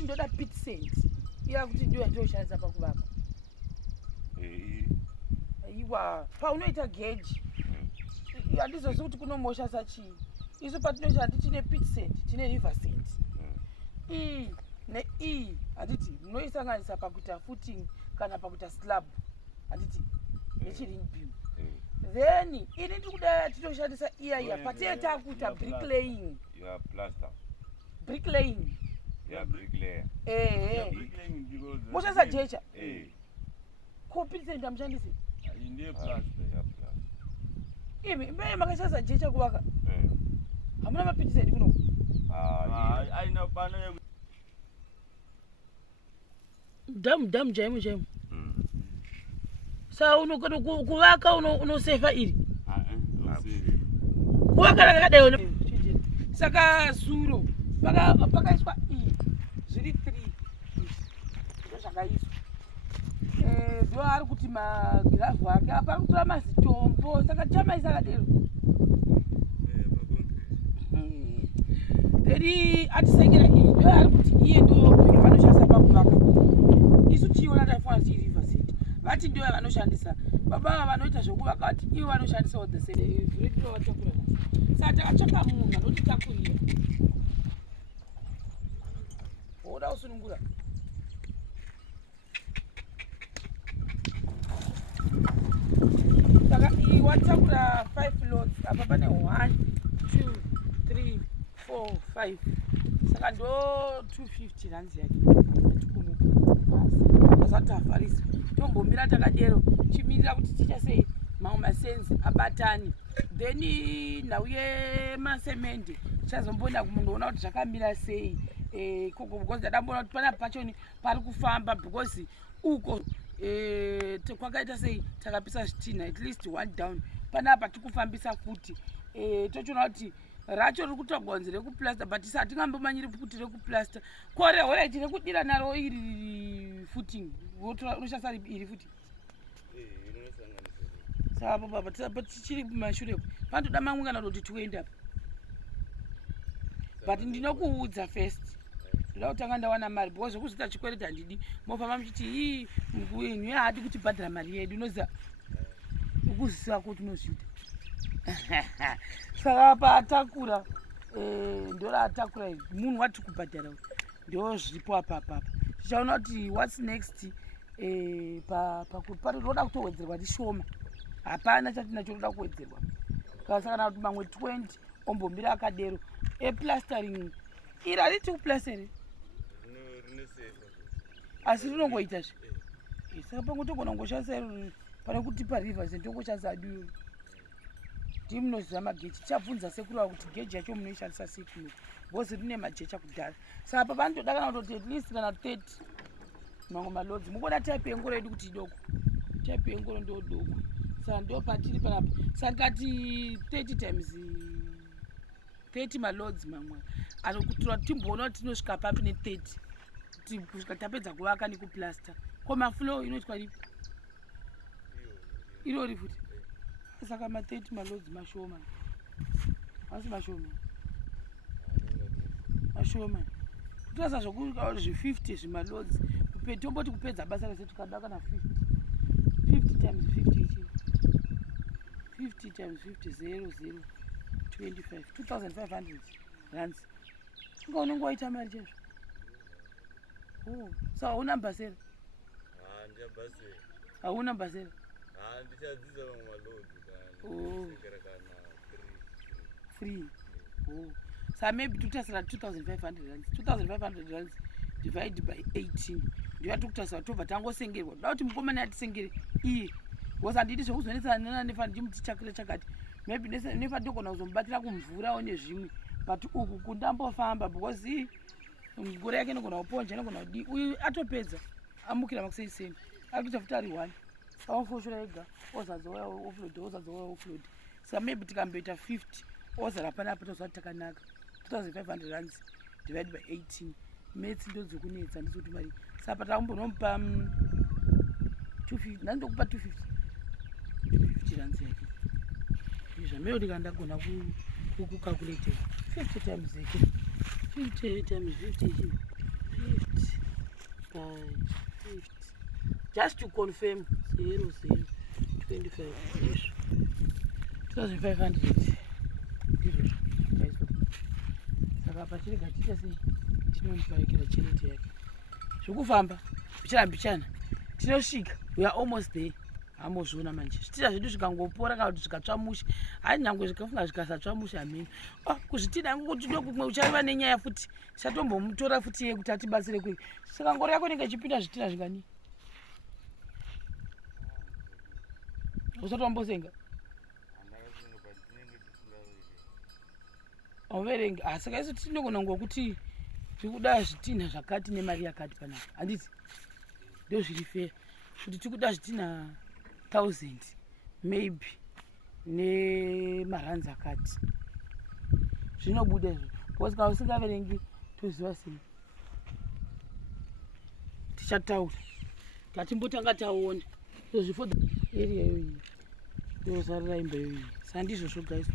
kuti ndoda pit sand iya kuti ndiyo yatoshandisa pakuvaka. Aiwa paunoita geji handizozi kuti kunomboshandisa chii. Isu patinoshanda tine pit sand tine riversand. E ne handiti munoisanganisa pakuita footing kana pakuita slab handiti nechiring beam. Then ini ndiri kudai tinoshandisa iya patee takuita bricklaying. Bricklaying. Moshandisa jecha. Ko pit sand amushandisi? Imi mbele makashandisa jecha kuvaka. Hamuna mapit sand kuno. Dam jaimo. Sa unokona kuvaka unosefa iri. Kuvaka rakadai saka zuro pakaiswa zviri 3 ndozvakaiswa. Ndo ari kuti magiravhu ake apa ari kutora mazitombo saka chamaisa akadero. Then atisengera ndo ari kuti iye ndo vanoshandisa pakuvaka. Isu tiona taifanira kuti riversand vati ndo vanoshandisa. Baba vanoita zvokuvaka vati ivo vanoshandisa the same zvinoitwa vatakura. Saka takatsvaka munhu anotitakurira. Woda kusunungura. Saka watakura 5 loads apa pane 1 2 3 4 5. Saka ndo 250 rands yake. Asati afarisa. Tombomira takadero chimirira kuti tichasei mamwe masenzi abatani. Then nauye masemende chazombona kumundoona kuti zvakamira sei. Koko because ndadambona kuti pana pachoni pari kufamba because uko kwakaita sei takapisa zvitina at least 1 down. Panapa tikufambisa futi. Tochiona kuti racho riri kutogonzi rekuplaster but isa hatingambomanyiri futi rekuplaster. Kore alright rekudira naro iri footing. Unoshandisa iri futi. Saka baba tichiri kumashure panotoda mamwe kana kuti toenda apa. But ndinokuudza first. Ndoda kutanga ndawana mari because zvokuzita chikwereti handidi. Mofamba muchiti mwenyu haadi kuti bhadhara mari yedu unoziva. Ukuziva kuti unozviita. Saka apa atakura ndora atakura munhu wati kubhadhara ndo zviripo apa. Tichaona kuti what's next roda kutowedzerwa ndishoma. Hapana chatinacho roda kuwedzerwa. Saka kuti mamwe 20 ombomira akadero. Plastering iri hariti kuplastering asi rinongoita zve. Saka pangotogona kungoshandisa pane kuti pariversand tongoshandisa adiyo. Timunoziva magechi chabvunza sekuru kuti geji yacho munoishandisa sei kuno because rine majecha kudhara. Saka apa panotoda kana kuti at least kana 30 mamwe malodzi. Mukoda type yengoro yedu kuti idoko. Type yengoro ndo doko. Saka ndo patiri panapa. Saka ti 30 times 30 malodzi mamwe. Anokutura timboona kuti tinosvika papi ne 30. Kusvika tapedza kuvaka nekuplaster. Koma floor inoitwa ripi? Irori futi. Saka ma 30 malodzi mashoma. Asi mashoma. Kutasa zvokuita zvi 50 zvimalodzi. Tomboti kupedza basa rese tukada kana 50 times 50 ichi. 50 times 50 25 2500 rands. Unongo waita mari chezvo. So hauna mbasera? Ndiyabasera. Hauna mbasera? Ndichadzidza mamwe malodzi kana free. So maybe tutasira 2500 rands. 2500 rands divided by 18. Ndiyo tukutasira tobva tangosengerwa. Kuda kuti mukomana atisengere iye. Because handidi zvokuzonetsana nefa ndimuti chakira chakati. Maybe nefa ndogona kuzomubatira kumvura one zvimwe. But uku kundambofamba because mvura yake inogona kuponja inogona kudi. Uyu atopedza amukira makusei ari kuita futi ari 1. Sawafoshora ega ozadzouya offload. Saka maybe tikamboita 50 ozara panapa tozvati takanaka. 2500 rands divided by 18. Mates ndodzikunetsa ndizoti mari. Saka takambonomupa 250. Nandokupa 250 rands yake. Zvameo ndikandagona kucalculate 50 times 50 times 50 50 by 50. Just to confirm 0, 0, 25. 2,500. Saka pachirega ticha sei tinomupaikira cheleti yake zvokufamba mbichana tinosvika, we are almost there. Hamozviona manje zvitira zvedu zvikangopora kana kuti zvikatsvamusha, hani nyangwe zvikafunga zvikasatsvamusha hamene. Kuzvitida yangu kuti ndokumwe uchaiva nenyaya futi chatombomutora futi iye kuti atibatsire kuri. Saka ngoro yako inenge ichipinda zvitira zvingani? Usati wambosenga? Auverengi. Saka isu tinogona ngokuti tikuda zvitinha zvakati nemari yakati panapa. Handiti? Ndo zviri fair. Kuti tikuda zvitinha 1000 maybe nemaranzi akati. Zvinobuda izvo. Because kana usingaverengi toziva sei. Tichataura. Ngatimbotanga taona. Zvifo area yoyi. Ndozarira imba yoyi. Sandizvo guys.